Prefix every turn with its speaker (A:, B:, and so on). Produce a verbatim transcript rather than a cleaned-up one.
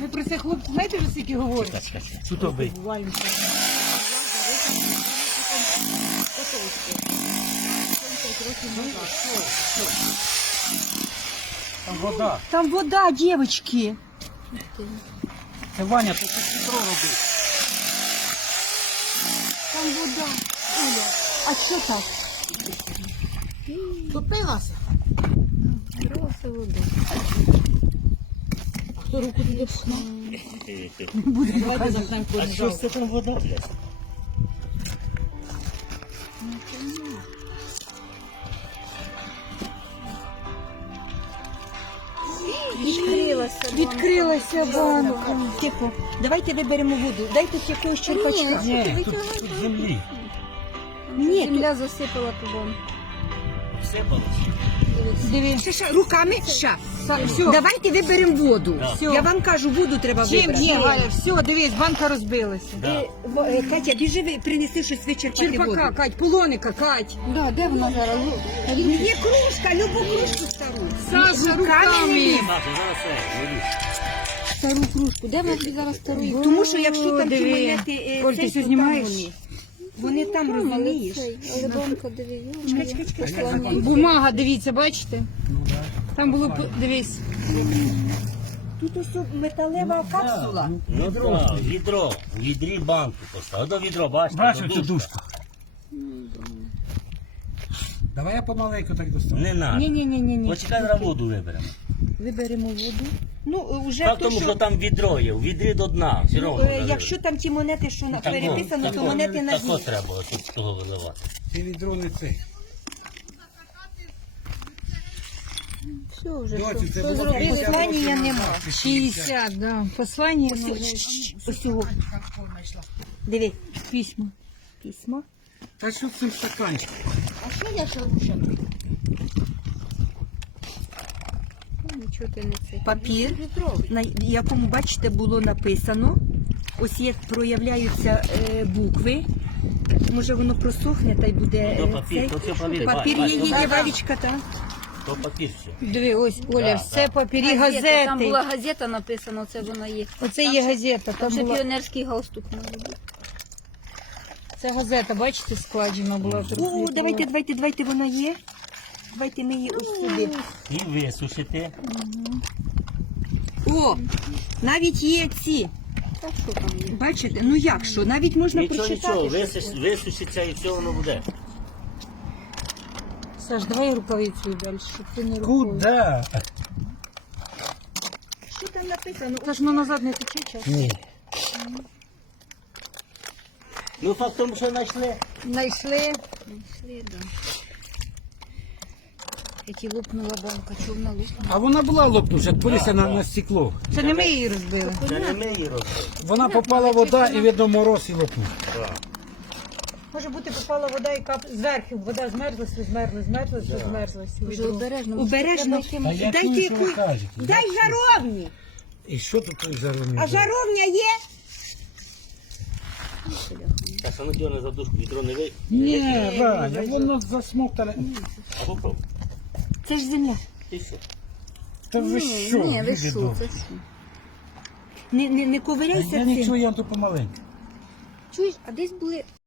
A: Ми про це, хлопці, знаєте, вже скільки говорять?
B: Тут обий. Там вода.
C: Там вода, дівчатки.
B: Це Ваня, ти це відро робив.
C: Там вода. Оля, а що так?
A: Топилася.
C: Просто вода.
A: Хто руку туди пхнув? Давайте запнемо
B: А що ж це там вода, блядь?
C: Відкрилася. Відкрилася банка. Тихо. Давайте виберемо воду. Дайте з якогось черпачка.
B: Ні, тут, тут землі.
C: Ні, тут...
D: Земля засипала туди.
B: Всипалось.
C: Диви. Ще, ще, руками. Ще.
A: Все.
C: Давайте виберемо воду.
B: Да.
C: Я вам кажу, воду треба
A: Чим?
C: вибрати.
A: Ні, Галя, все, дивись, банка розбилася.
B: Да.
C: Е, в- е, Катя, біжи, ви- принеси щось вичерпати
A: Черпака,
C: воду.
A: Кать, полоника, Кать.
D: Да, де вона зараз?
C: Є кружка, любу кружку стару.
A: Саша, руками.
B: Маша, зараз все, не лізь.
D: Стару кружку. Де вона тобі зараз стару?
C: Тому що якщо там ті
A: Диви.
C: монети, е,
A: Оль, ти
C: цей,
A: все
C: то
A: знімаєш?
C: там вони. Вони там, розумієш?
D: Але банка, диви.
C: Чекай, чекай, чекай, чекай.
A: Бумага, дивіться, бачите? Там було, п- дивись.
C: Тут ось металева капсула.
B: Ну так, відро. В відрі банку поставив. До відро, бачите?
E: Бачиш
B: до
E: цю
B: дужка.
E: дужку? Давай я помаленьку так достану.
B: Не надо.
C: Ні-ні-ні.
B: Почекай, на воду виберемо.
C: Виберемо воду. Ну, вже
B: Так,
C: то,
B: тому що
C: що...
B: там відро є, в відрі до дна. Все
C: Ну,
B: одно
C: е,
B: треба
C: якщо там ті монети, що на-
B: Так, ну,
C: переписано,
B: так,
C: то
B: ну,
C: монети на
B: Так
C: дні.
B: от треба тут з того виливати.
E: Ти відро не цей.
D: Все вже.
E: Доці,
D: що?
E: це
D: Що
E: було
D: зробили?
E: п'ятдесят
C: Послання
E: років
C: нема.
E: назад.
A: шістдесят, да. Послання, може,
C: Ось цього. Диви,
A: письма.
C: письмо.
E: Та що з цим стаканчиком?
C: А що я шарушаю?
D: Нічого ти не це.
C: Папір, на якому, бачите, було написано. Ось як проявляються е, букви. Може воно просохне та й буде
B: Ну,
C: е,
B: то папір,
C: цей.
B: то це папір.
C: Папір
B: Бач,
C: є,
B: бач,
C: є,
B: бач.
C: Валічка, так?
B: То папір все.
A: Диви, ось, Оля,
B: Да,
A: все
B: да.
A: папері,
D: Газета, Там
A: газети.
D: була газета написана, це вона є.
A: Оце є газета,
D: Там
A: там
D: ще
A: була,
D: піонерський галстук має бути.
A: це газета, бачите, складена була.
C: О,
A: трьохлітрова.
C: давайте, давайте, давайте, вона є. Давайте ми її ось сюди.
B: І висушити.
C: О, навіть є ці.
D: Так що там є?
C: Бачите? Ну як що? Навіть можна
B: Нічого, нічого,
C: прочитати.
B: висуш, висушиться і все воно буде.
A: Саш, давай рукавицю далі, щоб ти не рукою.
E: Куда?
C: Що там написано?
A: Саш, ну назад не тече час.
E: Ні.
B: Ну факт в тому, що знайшли.
A: Знайшли.
D: Йшли, да. Які лопнула банка, чого вона лопнула?
E: А вона була лопнувша, полися на, на стекло.
A: Це не ми її розбили.
B: Це не ми її робили.
E: Вона попала вода і видно мороз і лопнув.
A: Може бути, попала вода і кап зверху. Вода змерзлась, змерзлась, змерзлась, змерзлась.
D: Вже обережно.
C: Обережно.
E: А я
C: Дайте
E: чую, що ви
C: яку-
E: кажете.
C: Дай жаровні.
E: І що тут той заровний?
C: А жаровня є?
B: Так що не за дужку, відро не ви.
E: Ні, Ваня, воно засмоктане.
B: А попробуй.
C: Це ж земля.
B: І все.
E: Та ви що?
D: Ні, ви
E: люди
D: що,
E: добрі?
D: це що?
C: Не, не, не
E: Та
C: ковиряйся
E: Я
C: цим.
E: нічого, я тут помаленьку.
D: Чуєш, а десь були